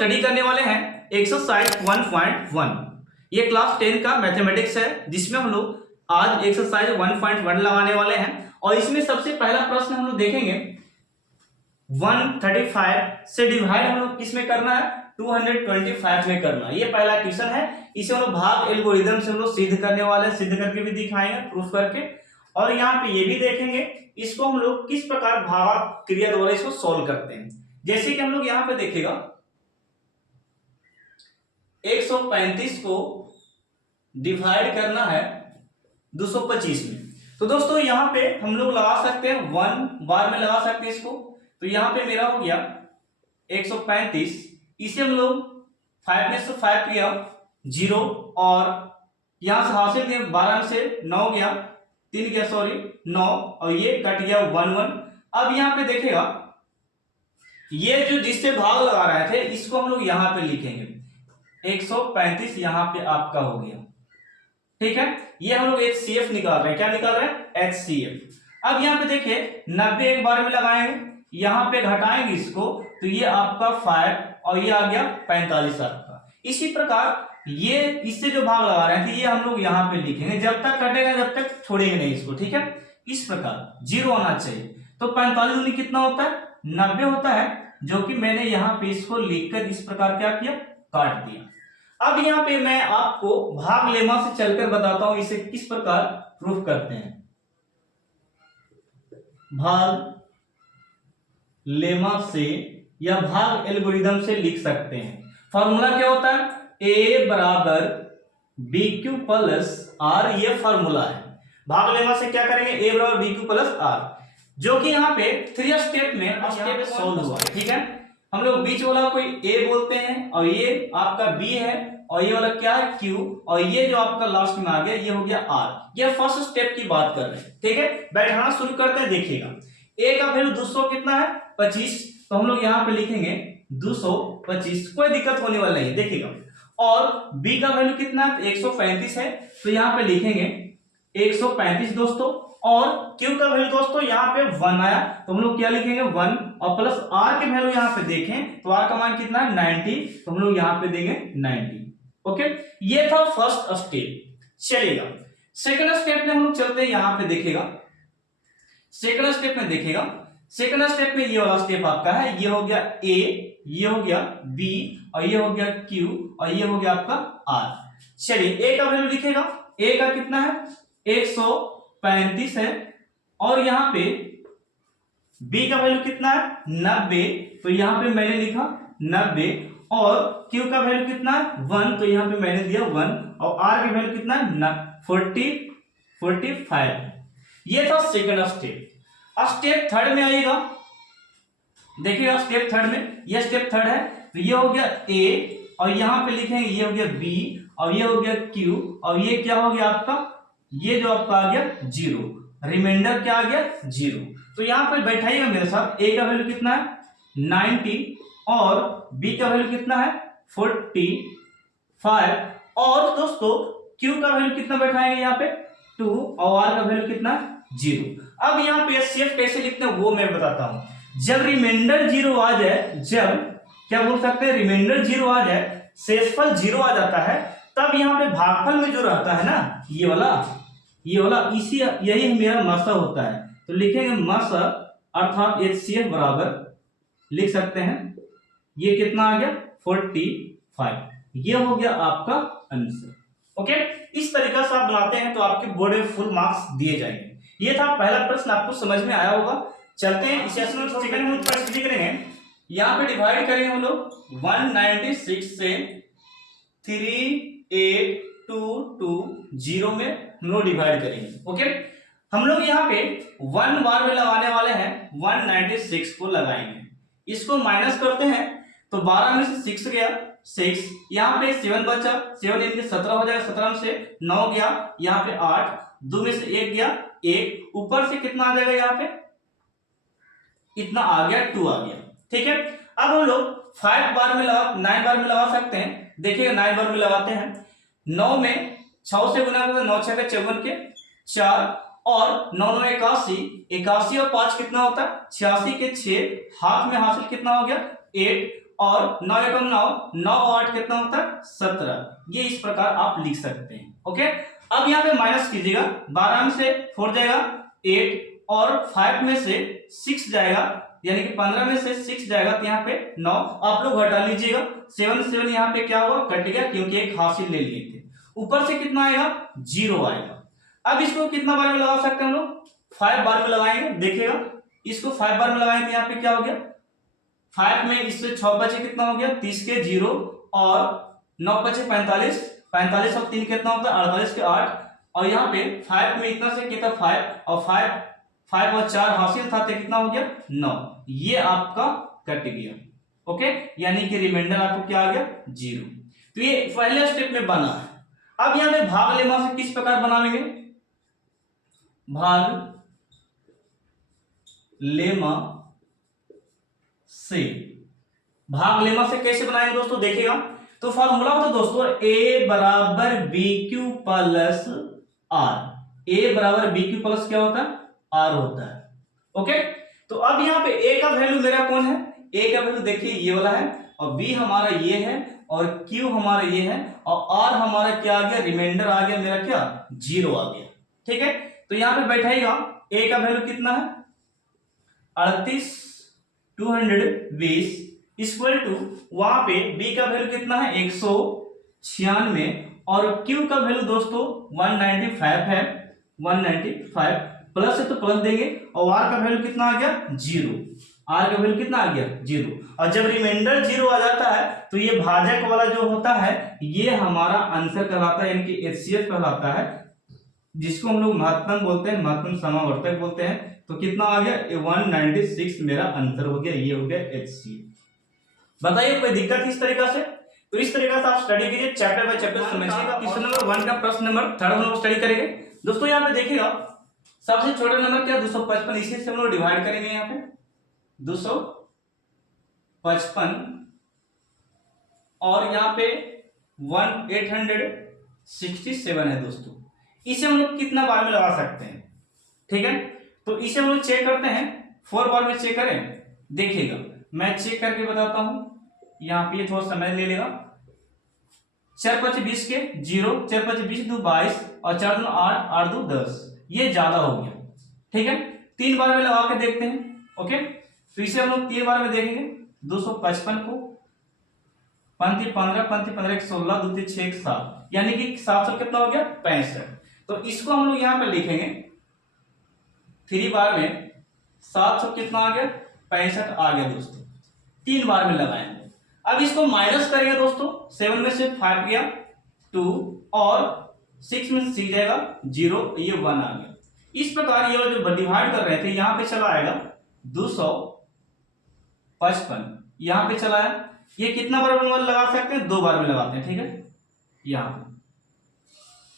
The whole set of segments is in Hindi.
स्टडी करने वाले हैं एक्सरसाइज 1.1। ये क्लास 10 का मैथमेटिक्स है जिसमें हम लोग आज एक्सरसाइज 1.1 लगाने वाले हैं। और इसमें सबसे पहला प्रश्न हम लोग देखेंगे 135 से डिवाइड हम लोग किस में करना है, 225 में करना है। ये पहला क्वेश्चन है। इसे हम लोग भाग एल्गोरिथम से हम लोग सिद्ध करने वाले हैं, सिद्ध करके भी दिखाएंगे प्रूफ करके। और यहाँ पे ये भी देखेंगे इसको हम लोग किस प्रकार भाग क्रिया द्वारा इसको सॉल्व करते हैं। जैसे कि हम लोग यहाँ पे देखेगा 135 को डिवाइड करना है 225 में, तो दोस्तों यहाँ पे हम लोग लगा सकते हैं 1 बार में लगा सकते हैं इसको। तो यहाँ पे मेरा हो गया 135, इसे हम लोग 5 में से 5 किया 0 और यहां से हासिल किया 12 से 9 गया 3 गया 9 और ये कट गया 1 1। अब यहाँ पे देखेगा ये जो जिससे भाग लगा रहे थे इसको हम लोग यहाँ पे लिखेंगे 135 यहाँ पे आपका हो गया, ठीक है। ये हम लोग HCF निकाल रहे हैं, क्या निकाल रहे हैं, HCF। अब यहाँ पे देखिए 90 एक बार में लगाएंगे, यहाँ पे घटाएंगे इसको तो ये आपका 5 और ये आ गया 45 आपका। इसी प्रकार ये इससे जो भाग लगा रहे थे ये हम लोग यहाँ पे लिखेंगे, जब तक कटेगा जब तक छोड़ेंगे नहीं इसको, ठीक है। इस प्रकार 0 आना चाहिए। तो 45 दूनी कितना होता है, 90 होता है, जो कि मैंने यहाँ पे इसको लिखकर इस प्रकार क्या किया, काट दिया। अब यहाँ पे मैं आपको भाग लेमा से चलकर बताता हूं इसे किस प्रकार प्रूफ करते हैं। भाग लेमा से या भाग एल्गोरिथम से लिख सकते हैं। फॉर्मूला क्या होता है, A बराबर BQ प्लस R, ये फॉर्मूला है। भाग लेमा से क्या करेंगे, A बराबर BQ प्लस R, जो कि यहाँ पे 3 स्टेप में स्टेप सॉल्व हुआ, ठीक है। हम लोग बीच वाला कोई A बोलते हैं और ये आपका B है और ये वाला क्या है Q और ये जो आपका लास्ट में आ गया ये हो गया R। ये फर्स्ट स्टेप की बात कर रहे हैं, ठीक है। बैठाना शुरू करते हैं, देखिएगा A का वैल्यू 200 कितना है 25, तो हम लोग यहाँ पे लिखेंगे 225, कोई दिक्कत होने वाला नहीं, देखिएगा। और B का वैल्यू कितना है 135 है, तो यहाँ पे लिखेंगे 135 दोस्तों। और Q का वैल्यू दोस्तों यहाँ पे 1 आया, तो हम लोग क्या लिखेंगे 1 और प्लस R के वैल्यू यहाँ पे देखें तो R का मान कितना है 90, तो हम लोग यहाँ पे देंगे 90। ओके, ये था फर्स्ट स्टेप। चलिएगा सेकंड स्टेप में हम लोग चलते हैं, यहाँ पे देखेगा सेकंड स्टेप में देखेगा, सेकंड स्टेप में ये वाला स्टेप आपका है, ये हो गया A, ये हो गया B और ये हो गया Q और ये हो गया आपका R। चलिए A का वैल्यू लिखेगा, A का कितना है 135 है और यहाँ पे B का वैल्यू कितना है 90, तो यहाँ पे मैंने लिखा 90 और Q का वैल्यू कितना है 1, तो यहाँ पे मैंने दिया 1 और R की वैल्यू कितना है 45। ये था सेकंड स्टेप। स्टेप थर्ड में आइएगा, देखिएगा स्टेप थर्ड में, ये स्टेप थर्ड है, तो ये हो गया A और यहाँ पे लिखेंगे ये हो गया B और ये हो गया Q और ये क्या हो गया आपका, ये जो आपका आ गया 0, रिमाइंडर क्या आ गया 0। तो यहाँ पे बैठाइएगा मेरे साथ, A का वैल्यू कितना है 90 और B का वैल्यू कितना है 45 और दोस्तों Q का वैल्यू कितना बैठाएंगे यहाँ पे 2 और R का वैल्यू कितना है 0। अब यहाँ पे HCF कैसे लिखते हैं वो मैं बताता हूं। जब रिमाइंडर 0 आ जाए, जब क्या बोल सकते हैं रिमाइंडर 0 आ जाए, शेषफल 0 आ जाता है, तब यहाँ पे भागफल में जो रहता है ना ये वाला इसी यही मेरा मसा होता है, तो लिखेंगे मसा अर्थात HCF बराबर लिख सकते हैं, ये कितना आ गया 45, ये हो गया आपका आंसर। ओके, इस तरीका से आप बनाते हैं तो आपके बोर्ड में फुल मार्क्स दिए जाएंगे। ये था पहला प्रश्न, आपको समझ में आया होगा। चलते हैं इस सेकंड में प्रश्न करेंगे। यहाँ पे डिवाइड करेंगे हम लोग 196 से 38220 में हम लोग डिवाइड करेंगे। ओके, हम लोग यहाँ पे 1 बार में लगाने वाले हैं, 196 को लगाएंगे, इसको माइनस करते हैं तो 12 में से 6 गया 6, यहाँ पे 7 बचा, 7 इनके 17 हो जाएगा, 17 में से 9 गया, यहाँ पे 8, 2 में से 1 गया 1, ऊपर से कितना आ जाएगा यहाँ पे इतना आ गया 2 आ गया, ठीक है। अब हम लोग 9 बार में लगा सकते हैं, देखिएगा 9 बार में लगाते हैं, 9 में 6 से गुना करते 9 6 के 54 के 4 और 9 9 81, 81 और 5 कितना होता है 86 के 6, हाथ में हासिल कितना हो गया 8 और 9 एकम 9, 9 और 8 कितना होता है 17। ये इस प्रकार आप लिख सकते हैं। ओके, अब यहाँ पे माइनस कीजिएगा, 12 में से 4 जाएगा 8 और 5 में से 6 जाएगा, यानी कि 15 में से 6 जाएगा तो यहाँ पे 9। आप लोग घटा लीजिएगा, 7 7 यहाँ पे क्या हुआ कट गया क्योंकि एक हासिल ले लिए थे। ऊपर से कितना आएगा 0 आएगा। अब इसको कितना बार में लगा सकते हैं हम लोग 5 बार में लगाएंगे। देखिएगा इसको 5 बार में लगाएंगे तो यहाँ पे क्या हो गया 5 में इससे 6 बचे कितना हो गया 30 के 0 और 9 बचे 45, 45 और 3 कितना होता है 48 के 8 और यहाँ पे 5 में इतना से कितना 5 और 5 और 4 हासिल था तो कितना हो गया 9। ये आपका कट गया। ओके, यानी कि रिमाइंडर आपको क्या आ गया 0। तो ये पहले स्टेप में बना है। अब यहाँ पे भाग लेमा से किस प्रकार बनाएंगे, भाग लेमा से, भाग लेमा से कैसे बनाएंगे दोस्तों देखिएगा। तो फॉर्मूला होता है दोस्तों a बराबर b q plus r. a बराबर बी क्यू प्लस क्या होता है आर होता है। ओके, तो अब यहाँ पे a का वैल्यू मेरा कौन है, a का वैल्यू देखिए ये वाला है और b हमारा ये है और q हमारा ये है और r हमारा क्या आ गया रिमाइंडर आ गया मेरा क्या 0 आ गया। ठीक है, तो यहाँ पे बैठाइएगा a का वैल्यू कितना है 38,220 इक्वल टू वहां पे b का वैल्यू कितना है 196 और q का वैल्यू दोस्तों 195 है, 195 प्लस है तो प्लस देंगे और r का वैल्यू कितना आ गया 0, r का वैल्यू कितना आ गया 0। और जब रिमाइंडर 0 आ जाता है तो ये भाजक वाला जो होता है ये हमारा आंसर कहलाता है, यानी कि एचसीएफ कहलाता है, जिसको हम लोग महत्तम बोलते हैं, महत्तम समावर्तक बोलते हैं। तो कितना आ गया 196 मेरा आंसर हो गया, ये हो गया एचसीएफ। बताइए कोई दिक्कत इस तरीका से? तो इस तरीका से आप स्टडी कीजिए, चैप्टर बाय चैप्टर समझिएगा। क्वेश्चन नंबर 1 का प्रश्न नंबर 3 हम लोग स्टडी करेंगे। दोस्तों यहाँ पे देखिएगा सबसे छोटा नंबर क्या 255, इसी से हम लोग डिवाइड करेंगे। यहाँ पे 255 और यहाँ पे 1867 है दोस्तों। इसे हम लोग कितना बार में लगा सकते हैं, ठीक है, तो इसे हम लोग चेक करते हैं 4 बार में चेक करें। देखिएगा मैं चेक करके बताता हूं, यहाँ पे थोड़ा समय ले लेगा। 4 5 20 के 0, 4 5 20 2 22 और 4 2 8 8 2 10, ये ज्यादा हो गया। ठीक है, 3 बार में लगा के देखते हैं। ओके, तो इसे हम लोग 3 बार में देखेंगे। 255 को पंक्ति 15 पंक्ति 15 1 16 2 3 6 1 7, यानी कि 700 कितना हो गया 65। तो इसको हम लोग यहाँ पे लिखेंगे 3 बार में 700 कितना आ गया 65 आ गया दोस्तों। 3 बार में लगाएंगे। अब इसको माइनस करेंगे दोस्तों, 7 में से 5 गया 2 और 6 में से 6 जाएगा 0, ये 1 आ गया। इस प्रकार ये जो डिवाइड कर रहे थे यहाँ पे चला आएगा 255, यहाँ पे चला है। ये कितना बार में लगा सकते हैं 2 बार में लगाते हैं। ठीक है, यहाँ पे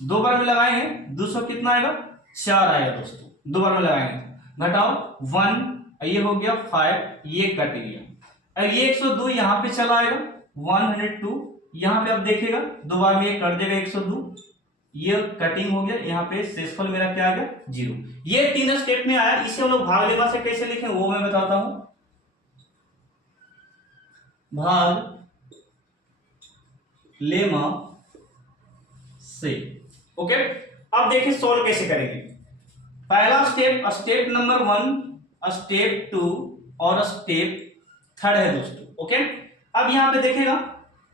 2 बार में लगाएंगे 200 कितना आएगा 4 आएगा दोस्तों। 2 बार में लगाएंगे घटाओ 1, ये हो गया 5, ये कट गया। अब ये 102 यहाँ पे चला आएगा 102, यहाँ पे अब देखेगा 2 बार में ये कट जाएगा 102, ये कटिंग हो गया। यहाँ पे शेषफल मेरा क्या आ गया 0। ये 3 स्टेप में आया। इसे हम लोग भाग लेमा से कैसे लिखें वो मैं बताता हूं। भाग लेमा से। ओके, अब देखिए सोल्व कैसे करेंगे। पहला स्टेप, स्टेप नंबर 1, स्टेप 2 और स्टेप 3 है दोस्तों। ओके, अब यहां पे देखेगा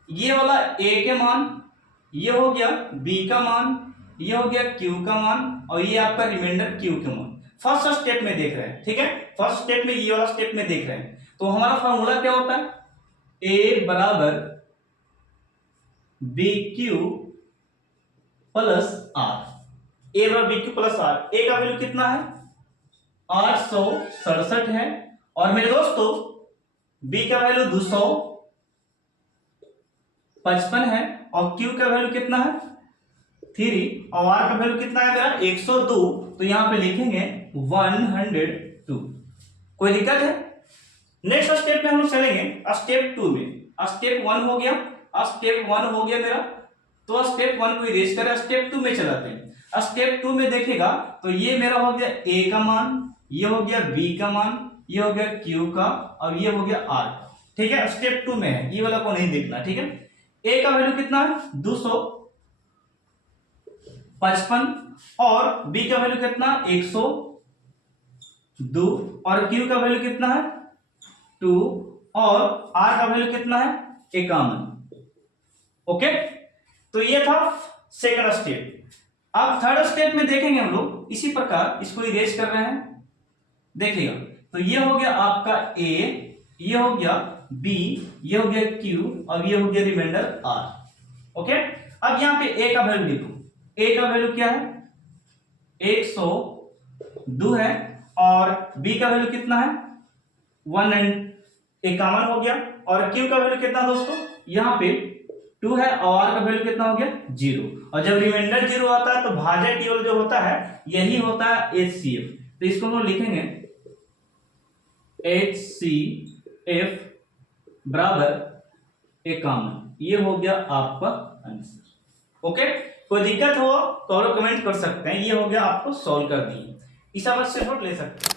ये वाला a के मान, ये हो गया b का मान, ये हो गया q का मान और ये आपका रिमाइंडर q का मान। फर्स्ट स्टेप में देख रहे हैं। ठीक है, फर्स्ट स्टेप में ये वाला स्टेप में देख रहे हैं। तो हमारा फॉर्मूला क्या होता है a बराबर bq प्लस r। a बराबर bq प्लस r। a का वैल्यू कितना है 867 है और मेरे दोस्तों b का वैल्यू 255 है और q का वैल्यू कितना है 3 और r का वैल्यू कितना है मेरा 102। तो यहां पे लिखेंगे 102। कोई दिक्कत है? नेक्स्ट स्टेप में हम लोग चलेंगे स्टेप 2 में। स्टेप 1 हो गया, स्टेप 1 हो गया मेरा, तो स्टेप 1 को इरेज करें, स्टेप 2 में चलाते हैं। स्टेप 2 में देखेगा तो ये मेरा हो गया a का मान, ये हो गया b का मान, ये हो गया q का और ये हो गया r। ठीक है, स्टेप 2 में है, ये वाला को नहीं देखना, ठीक है। ए का वैल्यू कितना है 255 और बी का वैल्यू कितना 102 और क्यू का वैल्यू कितना है 2 और आर का वैल्यू कितना है 51। ओके, तो ये था सेकंड स्टेप। अब थर्ड स्टेप में देखेंगे हम लोग इसी प्रकार, इसको इरेज कर रहे हैं, देखिएगा। तो ये हो गया आपका ए, ये हो गया बी, ये हो गया क्यू और ये हो गया रिमाइंडर आर। ओके, अब यहां पे ए का वैल्यू लिखो। ए का वैल्यू क्या है 102 है और बी का वैल्यू कितना है 151 हो गया और क्यू का वैल्यू कितना दोस्तों यहां पे 2 है और आर का वैल्यू कितना हो गया 0। और जब रिमाइंडर 0 आता है तो भाजक केवल जो होता है यही होता है HCF। तो इसको हम लोग लिखेंगे HCF बराबर 51। ये हो गया आपका आंसर। ओके, कोई दिक्कत हो तो और कमेंट कर सकते हैं। ये हो गया, आपको सॉल्व कर दिए, इस समझ से नोट ले सकते हैं।